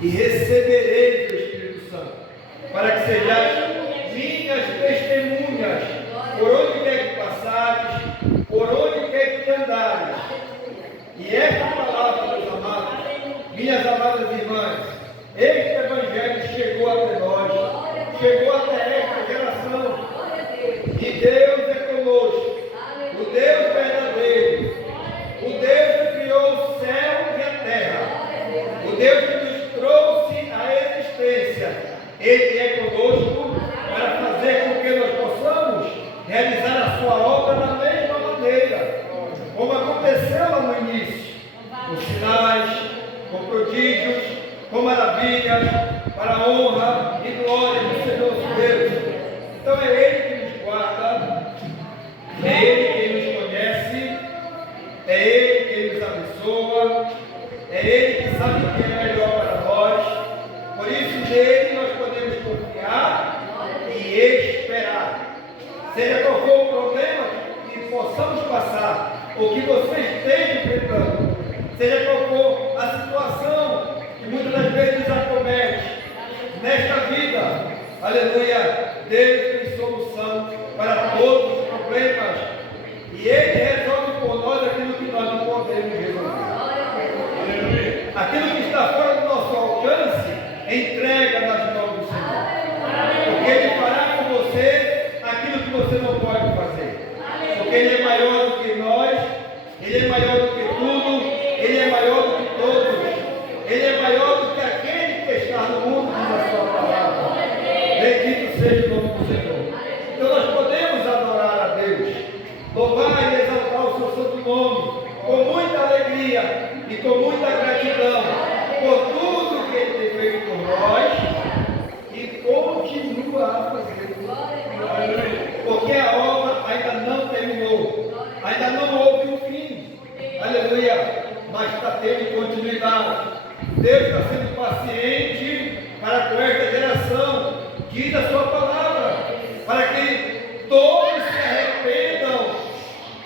E recebereis o Espírito Santo, para que sejais minhas testemunhas, por onde quer que passares, por onde quer que andares. E esta palavra, meus amados, minhas amadas irmãs, este Evangelho chegou até nós, chegou até esta geração, e Deus é conosco, o Deus verdadeiro, o Deus que criou o céu e a terra, o Deus que nos trouxe à existência. Ele é conosco para fazer com que nós possamos realizar a sua obra da mesma maneira, como aconteceu lá no início, com sinais, com prodígios, com maravilhas, para a honra e glória do Senhor Deus. Então é Ele que nos guarda, é Ele quem nos conhece, é Ele quem nos abençoa, é Ele que sabe o que é melhor para nós. Por isso nele nós podemos confiar e esperar. Seja qual for o problema que possamos passar, ou que você esteja enfrentando, seja qual for a situação que muitas das vezes nos acomete nesta vida, aleluia, Deus tem solução para todos os problemas, e Ele resolve por nós aquilo que nós não podemos resolver. Aleluia. Aquilo que está fora do nosso alcance, entrega nas mãos do Senhor, porque Ele fará com você aquilo que você não pode fazer, porque Ele é maior do que nós, Ele é maior do que tudo, Ele é maior do que todos, Ele é maior do que aquele que está no mundo, diz a sua palavra. Bendito seja o nome do Senhor. Então nós podemos adorar a Deus, louvar e exaltar o seu santo nome, com muita alegria e com muita gratidão, por tudo que Ele tem feito por nós e continua a fazer. Porque a obra ainda não terminou, ainda não houve um fim, aleluia, mas está tendo continuidade. Deus está sendo paciente para com esta geração, diz a sua palavra, para que todos se arrependam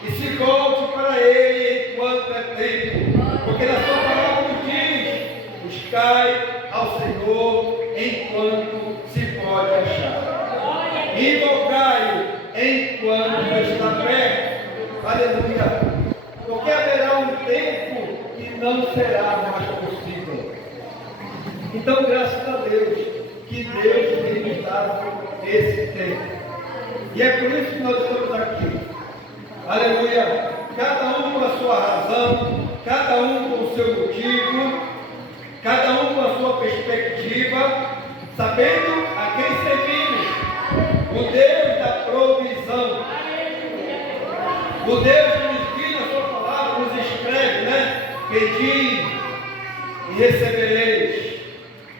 e se volte para Ele enquanto é tempo, porque na sua palavra nos diz: buscai ao Senhor enquanto se pode achar, invocai-o enquanto está perto, aleluia, porque haverá um tempo que não será mais possível. Então, graças a Deus, que Deus tem nos dado esse tempo, e é por isso que nós estamos aqui, aleluia, cada um com a sua razão, cada um com o seu motivo, cada um com a sua perspectiva, sabendo a quem servimos, o Deus da provisão, o Deus que nos diz na sua palavra, nos escreve, né? Pedi e recebereis,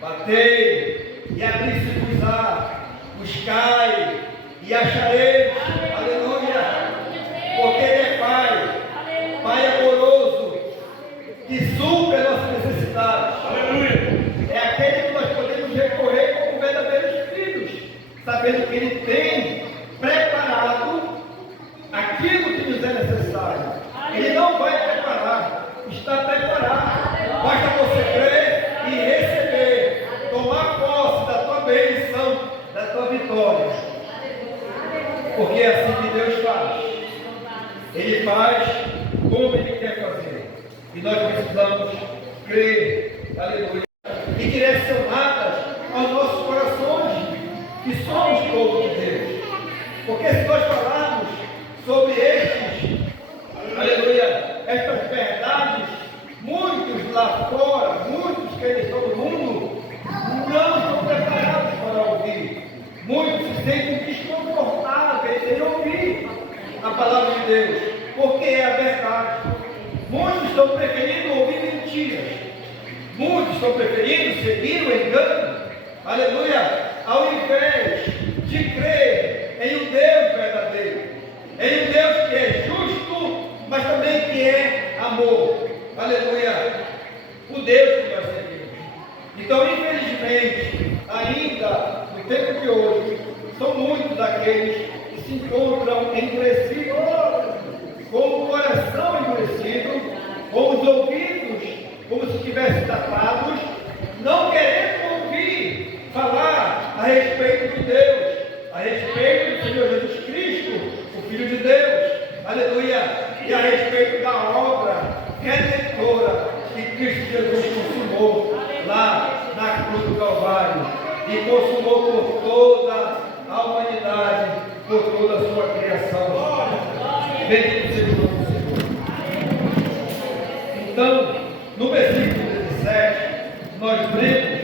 batei e abri-se-vos-á, buscai e achareis, aleluia, porque Ele é Pai, Pai amoroso, que supre as nossas necessidades, aleluia, é aquele que nós podemos recorrer como verdadeiros filhos, sabendo que Ele tem preparado aquilo que nos é necessário. Ele não vai preparar, está preparado, basta você crer e receber, tomar posse da tua bênção, da tua vitória, porque é assim que Deus faz. Ele faz como Ele quer fazer, e nós precisamos crer, aleluia, e direcionadas aos nossos corações, que somos povo de Deus, porque se nós falarmos sobre estes, aleluia, estas verdades, muitos lá fora, muitos que estão no mundo, não estão preparados para ouvir, muitos se sentem desconfortáveis em ouvir a palavra de Deus, porque é a verdade. Muitos estão preferindo ouvir mentiras, muitos estão preferindo seguir o engano, aleluia, ao invés de crer em um Deus verdadeiro, em um Deus que é justo, mas também que é amor, aleluia, o Deus que nós servimos. Então, infelizmente, ainda no tempo de hoje, são muitos aqueles que se encontram endurecidos, com o coração endurecido, com os ouvidos como se estivessem tapados, consumou lá na cruz do Calvário e consumou por toda a humanidade, por toda a sua criação. Bendito seja o nome do Senhor. Então, no versículo 17, nós vemos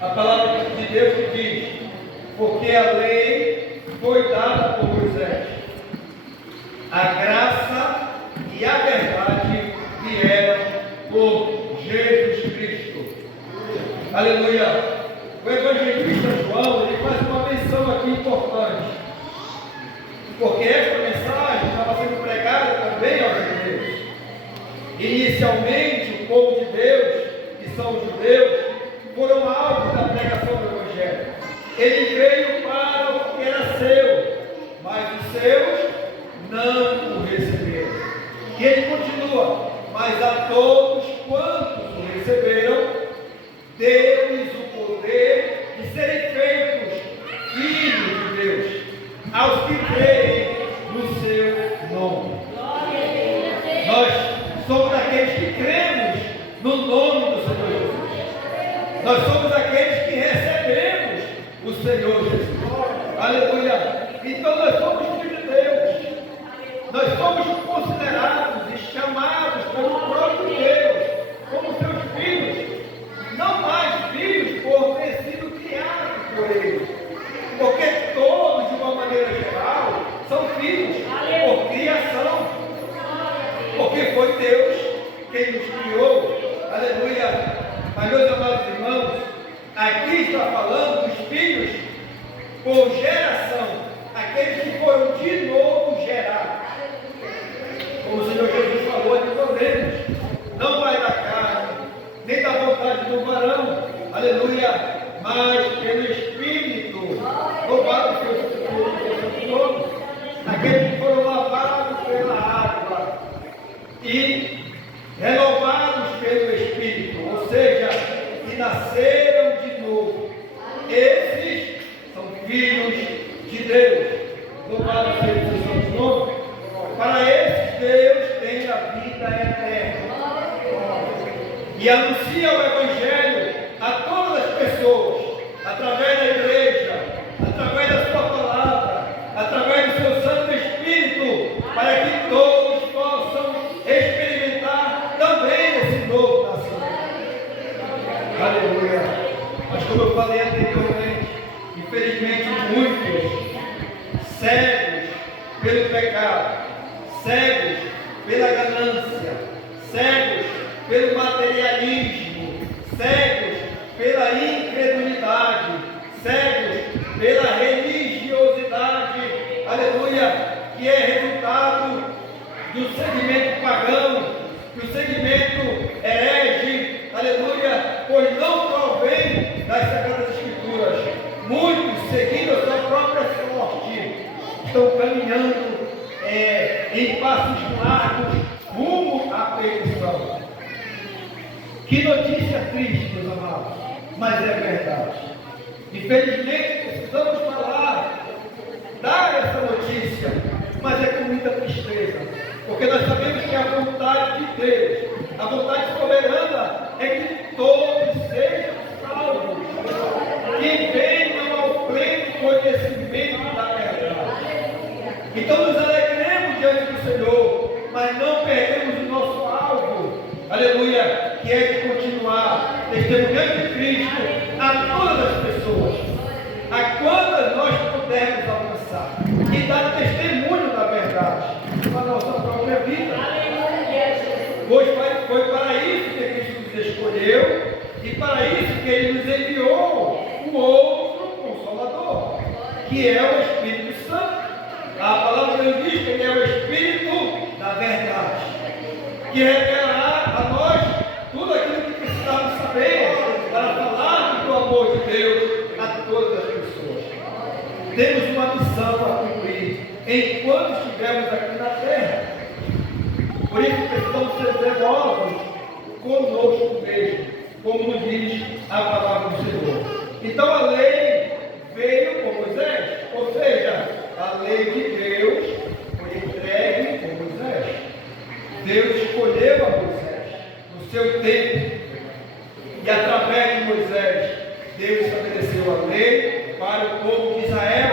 a palavra de Deus que diz: porque a lei foi dada por Moisés, a graça e a verdade vieram por Jesus Cristo. Aleluia! O evangelista João, ele faz uma menção aqui importante, porque esta mensagem estava sendo pregada também aos judeus. Inicialmente, o povo de Deus, que são os judeus, foram alvos da pregação do Evangelho. Ele veio para o que era seu, mas os seus não o receberam. E ele continua: mas a todos quantos o receberam, deu-lhes o poder de serem feitos filhos de Deus, aos que creem no seu nome. Nós somos aqueles que cremos no nome do Senhor Jesus. Nós somos aqueles que recebemos o Senhor Jesus. Aleluia! Então nós somos filhos de Deus. Nós somos considerados e chamados pelo próprio Deus como seus filhos. Não mais filhos por ter sido criados por Ele. Porque todos, de uma maneira geral, são filhos por criação. Porque foi Deus quem nos criou. Aleluia! Mas, meus amados irmãos, aqui está falando dos filhos por geração, aqueles que foram de novo gerados. Como o Senhor Jesus falou aqui também, não vai da carne, nem da vontade do varão, aleluia, mas pelo Espírito. Louvado seja o Senhor, aqueles que foram lavados pela água e renovados pelo Espírito, ou seja, que nasceram de novo. Esses são filhos de Deus. Louvado seja o seu nome. Para esses, Deus tem a vida eterna e anuncia o Evangelho a todas as pessoas, através da igreja, através da sua palavra, através do seu Santo Espírito, para que todos possam experimentar também esse novo nascimento. Aleluia! Mas como eu falei anteriormente, infelizmente muitos cegos pelo pecado, cegos pela ganância, cegos pelo materialismo, cegos pela incredulidade, cegos pela religiosidade, aleluia, que é resultado do segmento pagão, do segmento herege, aleluia, pois não provém das Sagradas Escrituras. Muitos, seguindo a sua própria sorte, estão caminhando em passos largos rumo à perdição. Que notícia triste, meus amados, mas é verdade. Infelizmente precisamos falar, dar essa notícia, mas é com muita tristeza, porque nós sabemos que a vontade de Deus, a vontade soberana, é que todos sejam salvos, que venham ao pleno conhecimento da verdade. Então nos alegremos diante do Senhor, mas não perdemos o nosso alvo, aleluia, que é de continuar testemunhando de Cristo a todas as pessoas, a quantas nós pudermos alcançar, e dar testemunho da verdade para a nossa própria vida. Pois foi para isso que Cristo nos escolheu e para isso que Ele nos enviou o outro Consolador, que é o Espírito Santo. A palavra de Deus diz que Ele é o Espírito da verdade, que revelará a nós tudo aquilo que precisamos saber para falar do amor de Deus a todas as pessoas. Temos uma missão a cumprir enquanto estivermos aqui na terra. Por isso precisamos ser zelosos conosco mesmo, como nos diz a palavra do Senhor. Então a lei veio com Moisés, ou seja, a lei de Deus foi entregue por Moisés. Deus escolheu a Moisés no seu tempo, Moisés, Deus estabeleceu a lei para o povo de Israel,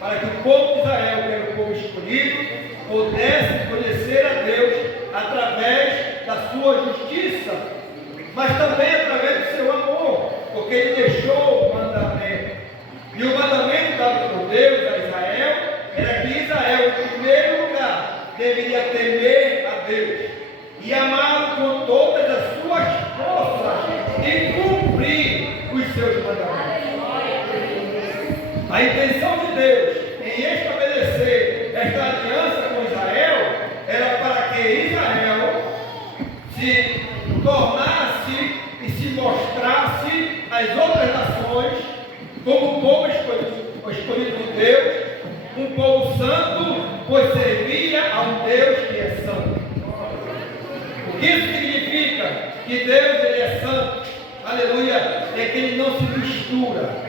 para que o povo de Israel, que era o povo escolhido, pudesse conhecer a Deus através da sua justiça, mas também através do seu amor, porque ele deixou o mandamento. E o mandamento dado por Deus a Israel era que Israel, em primeiro lugar, deveria temer a Deus e amá-lo com todas as suas forças e cumprir os seus mandamentos. A intenção de Deus em estabelecer esta aliança com Israel era para que Israel se tornasse e se mostrasse às outras nações como um povo escolhido de Deus, um povo santo, pois servia a um Deus que é santo. O que isso significa? Que Deus ele é santo, aleluia, é que ele não se mistura.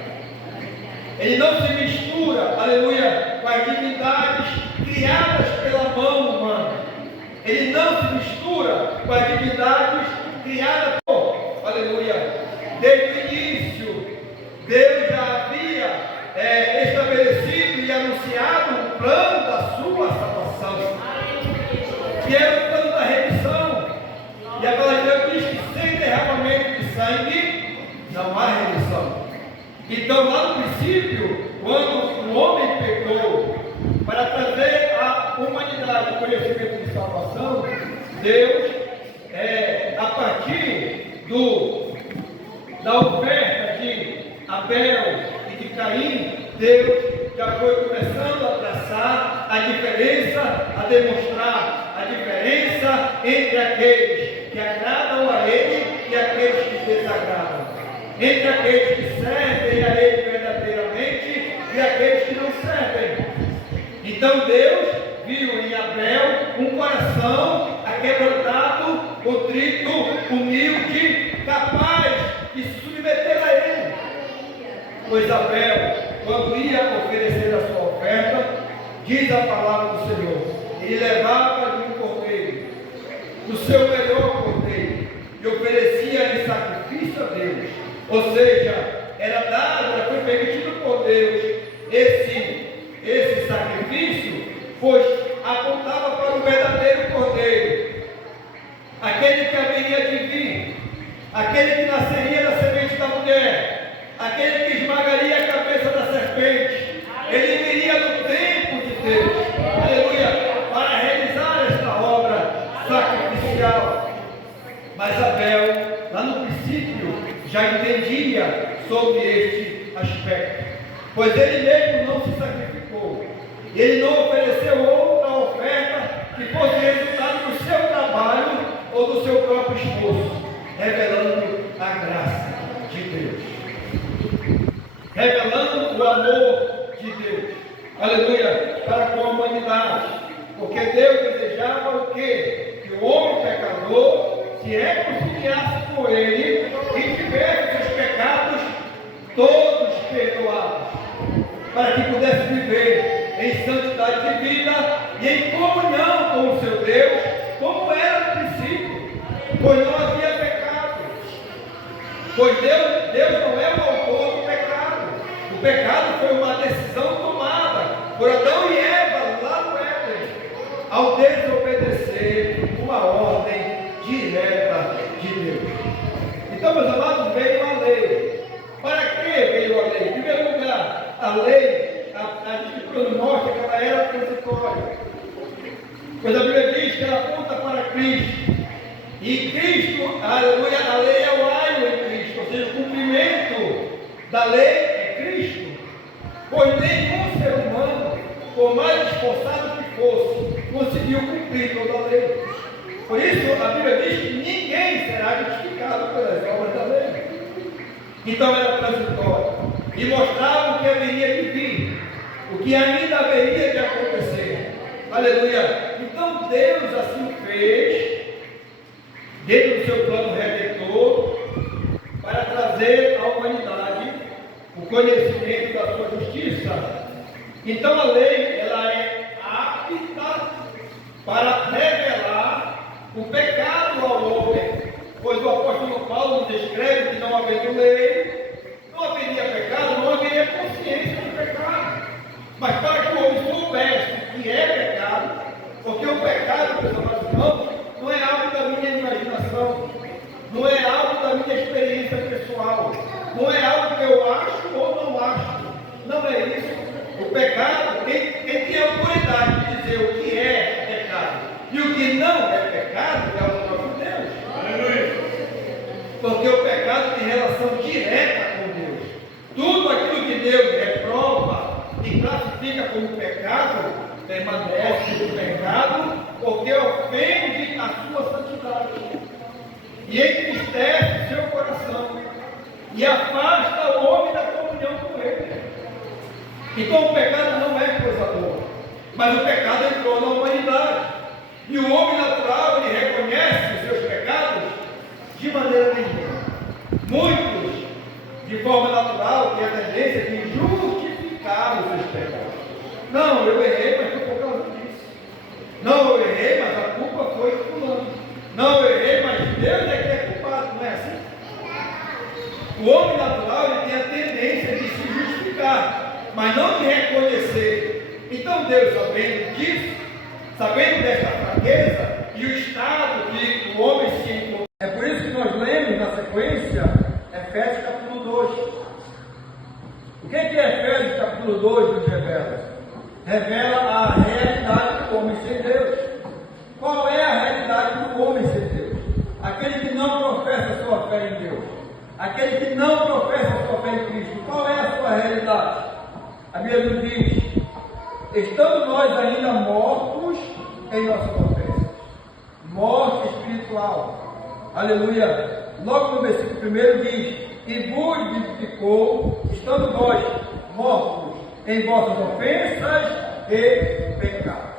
Ele não se mistura, aleluia, com as divindades criadas pela mão humana. Ele não se mistura com as divindades criadas por, aleluia, desde o início. Deus já havia estabelecido e anunciado o plano da sua salvação, que era o plano da remissão. E a palavra de Deus diz que sem derramamento de sangue não há remissão. Então, lá no princípio, quando o homem pecou para trazer à humanidade o conhecimento de salvação, Deus, a partir da oferta de Abel e de Caim, Deus já foi começando a traçar a diferença, a demonstrar a diferença entre aqueles que agradam a Ele e aqueles que desagradam, entre aqueles que servem a Ele verdadeiramente e aqueles que não servem. Então Deus viu em Abel um coração aquebrantado, contrito, humilde, capaz de se submeter a Ele. Pois Abel, quando ia oferecer a sua oferta, diz a palavra do Senhor, ele levava-lhe um cordeiro, o seu melhor cordeiro, e oferecia em sacrifício a Deus. Ou seja, era dado, foi permitido por Deus esse sacrifício, pois apontava para o verdadeiro cordeiro, aquele que haveria de vir, aquele que nasceria da semente da mulher, aquele que esmagaria a cabeça da serpente. Ele viria no tempo de Deus, aleluia, para realizar esta obra sacrificial. Mas Abel, lá no princípio, já entendia sobre este aspecto, pois ele mesmo não se sacrificou, ele não ofereceu outra oferta que fosse resultado do seu trabalho ou do seu próprio esforço, revelando a graça de Deus, revelando o amor de Deus, aleluia, para com a humanidade, porque Deus desejava o quê? Que o homem pecador se reconciliasse com Ele e tivesse seus pecados todos perdoados, para que pudesse viver em santidade de vida e em comunhão com o seu Deus, como era no princípio, pois não havia pecado, pois Deus não é o autor do pecado. O pecado foi uma decisão tomada por Adão e Eva lá no Éden, ao desobedecer uma ordem direta de Deus. Então, meus amados, veio a lei. Para que veio a lei? Em primeiro lugar, a lei, a disciplina do norte, ela era transitória, pois a Bíblia diz que ela aponta para Cristo, e Cristo, aleluia, a lei é o aio em Cristo, ou seja, o cumprimento da lei é Cristo, pois nenhum ser humano, por mais esforçado que fosse, conseguiu cumprir toda a lei. Por isso a Bíblia diz que ninguém será justificado pelas obras da lei. Então era transitório e mostrava o que haveria de vir, o que ainda haveria de acontecer. Aleluia. Então Deus assim fez, dentro do seu plano redentor, para trazer à humanidade o conhecimento da sua justiça. Então a lei, ela é apta para revelar o pecado ao homem, pois o apóstolo Paulo nos escreve que não não havendo lei, não haveria pecado, não haveria consciência de pecado. Mas para que o homem soubesse que é pecado, porque o pecado, meus amados irmãos, não é algo da minha imaginação, não é algo da minha experiência pessoal, não é algo que eu acho ou não acho, não é isso. O pecado, quem tem a autoridade de dizer o que é pecado e o que não é pecado é o próprio Deus. Aleluia. Porque o pecado tem relação direta com Deus. Tudo aquilo que Deus reprova e classifica como pecado, permanece no pecado, porque ofende a sua santidade e entristece seu coração e afasta o homem da comunhão com ele. Então o pecado não é coisa boa, mas o pecado entrou na humanidade e o homem natural ele reconhece os seus pecados de maneira nenhuma. Muitos, de forma natural, têm a tendência de justificar os seus pecados. Não, eu errei, mas foi por causa disso. Não, eu errei, mas a culpa foi de fulano. Não, eu errei, mas Deus é que é culpado, não é assim? O homem natural ele tem a tendência de se justificar, mas não de reconhecer. Então Deus, sabendo disso, sabendo desta fraqueza e o estado que o homem se encontra. É por isso que nós lemos na sequência Efésios capítulo 2. O que é Efésios capítulo 2 nos revela? Revela a realidade do homem sem Deus. Qual é a realidade do homem sem Deus? Aquele que não professa a sua fé em Deus. Aquele que não professa a sua fé em Cristo. Qual é a sua realidade? A Bíblia nos diz: estando nós ainda mortos em nossas ofensas. Morte espiritual. Aleluia. Logo no versículo 1 diz: e vos vivificou, estando nós mortos em vossas ofensas e pecados.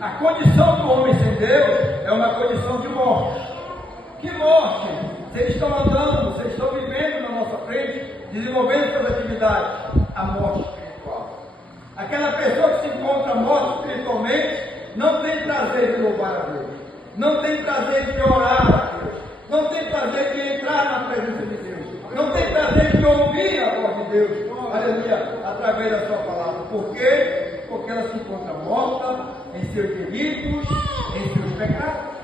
A condição do homem sem Deus é uma condição de morte. Que morte? Vocês estão andando, vocês estão vivendo na nossa frente, desenvolvendo suas atividades. A morte espiritual. Aquela pessoa que se encontra morta espiritualmente não tem prazer de louvar a Deus, não tem prazer de orar a Deus, não tem prazer de entrar na presença de Deus, não tem prazer de ouvir a voz de Deus, aleluia, através da sua palavra. Por quê? Porque ela se encontra morta em seus delitos, em seus pecados.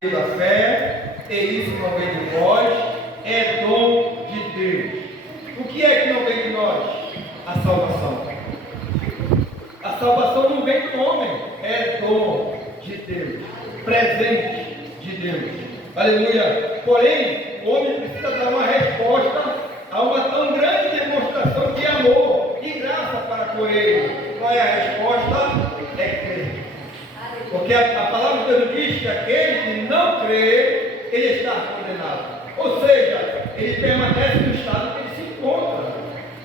Pela fé, e isso não vem de vós, é dom de Deus. O que é que não vem de nós? A salvação. A salvação não vem do homem, é dom de Deus, presente de Deus. Aleluia. Porém, o homem precisa dar uma resposta a uma tão grande demonstração de amor e graça para com ele. Qual é a resposta? É crer. Porque a palavra de Deus diz que aquele que não crê, ele está condenado. Ou seja, ele permanece no estado que ele se encontra.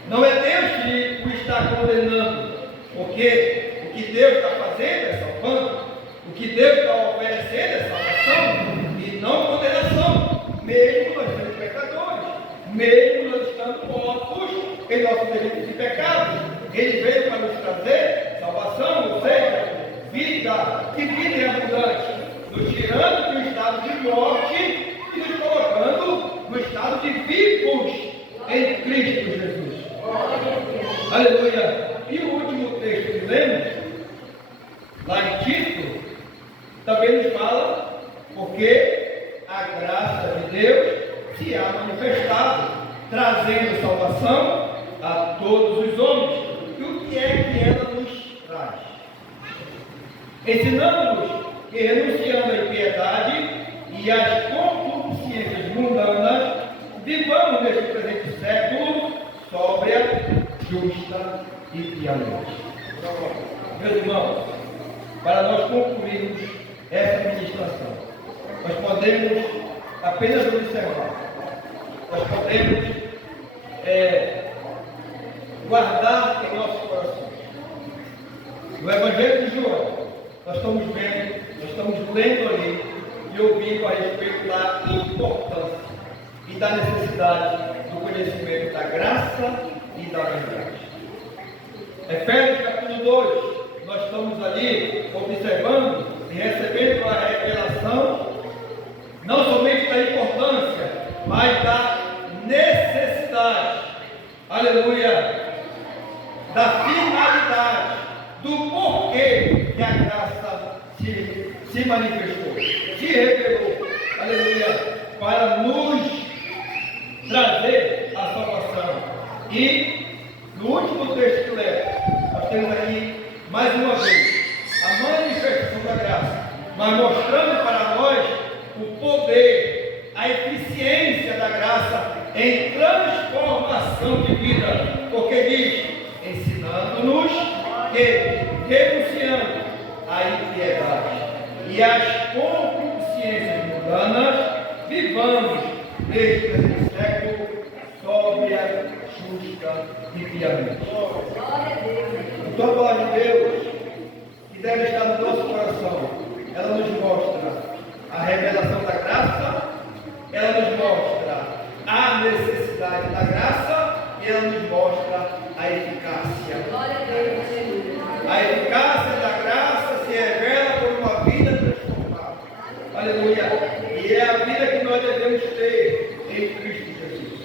Não é Deus que o está condenando, porque o que Deus está fazendo é salvando, o que Deus está oferecendo é salvação e não condenação, mesmo nós sendo pecadores, mesmo nós estando mortos em nossos delitos e pecados. Ele veio para nos trazer salvação, ou seja, vida e vida em abundância, nos tirando do estado de morte e nos colocando no estado de vivos em Cristo Jesus. Aleluia. E o último texto que lemos, lá em Tito, também nos fala porque a graça de Deus se há manifestado, trazendo salvação a todos os homens. E o que é que ela nos traz? Ensinando-nos que, renunciando à impiedade e às concupiscências mundanas, vivamos neste presente século sóbria, justa e piadosa. Meus irmãos, para nós concluirmos essa ministração, nós podemos apenas observar, nós podemos guardar em nossos corações. No Evangelho de João, nós estamos vendo, nós estamos lendo ali e ouvindo a respeito da importância e da necessidade do conhecimento da graça e da verdade. Efésios capítulo 2, nós estamos ali observando e recebendo a revelação não somente da importância, mas da necessidade, aleluia, da finalidade, do porquê que a graça se manifestou, se revelou, aleluia, para nos trazer a salvação. E no último texto que eu levo, nós temos aqui mais uma vez a manifestação da graça, mas mostrando para nós o poder, a eficiência da graça em transformação de vida, porque diz, ensinando-nos que, renunciando à impiedade e às concupiscências mundanas, vivamos neste presente século sóbria, justa e piamente. Então a palavra de Deus, que deve estar no nosso coração, ela nos mostra a revelação da graça, ela nos mostra a necessidade da graça e ela nos mostra a eficácia. A eficácia da graça se revela por uma vida transformada. Aleluia. E é a vida que nós devemos ter em Cristo Jesus.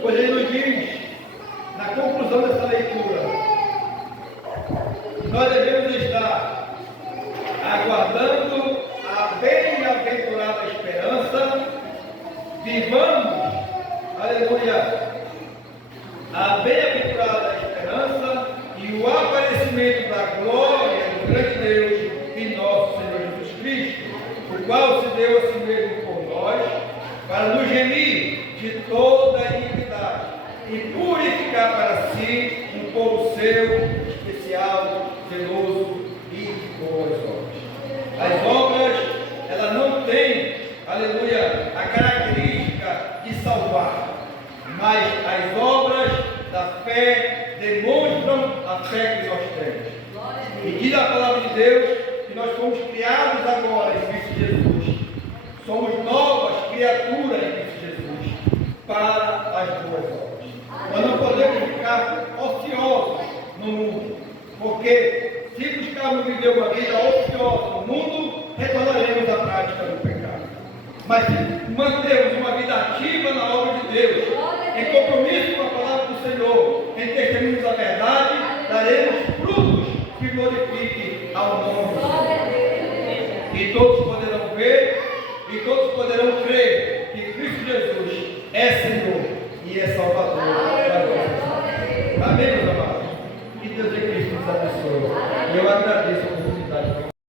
Pois ele nos diz, na conclusão dessa leitura, nós devemos estar aguardando a bem-aventurada esperança, vivamos, aleluia, a bem-aventurada esperança e o aparecimento da glória do grande Deus e nosso Senhor Jesus Cristo, o qual se deu a si mesmo por nós, para nos remir de toda a iniquidade e purificar para si um povo seu, especial, zeloso e de boas obras. As obras, elas não têm, aleluia, a característica de salvar, mas as obras da fé demonstram a fé que nós temos. E diz a palavra de Deus que nós fomos criados agora em Cristo Jesus. Somos novas criaturas em Cristo Jesus para as boas obras. Nós não podemos ficar ociosos no mundo, porque se buscarmos viver uma vida ociosa no mundo, retornaremos à prática do pecado. Mas se mantermos uma vida ativa na obra de Deus, em compromisso com a palavra do Senhor, em testemunhos da verdade, daremos frutos que glorifiquem ao nome do Senhor. E todos poderão ver, e todos poderão crer que Cristo Jesus é Senhor e é Salvador da nossa vida. Amém, meus amados? Que Deus em Cristo nos abençoe. E eu agradeço a oportunidade.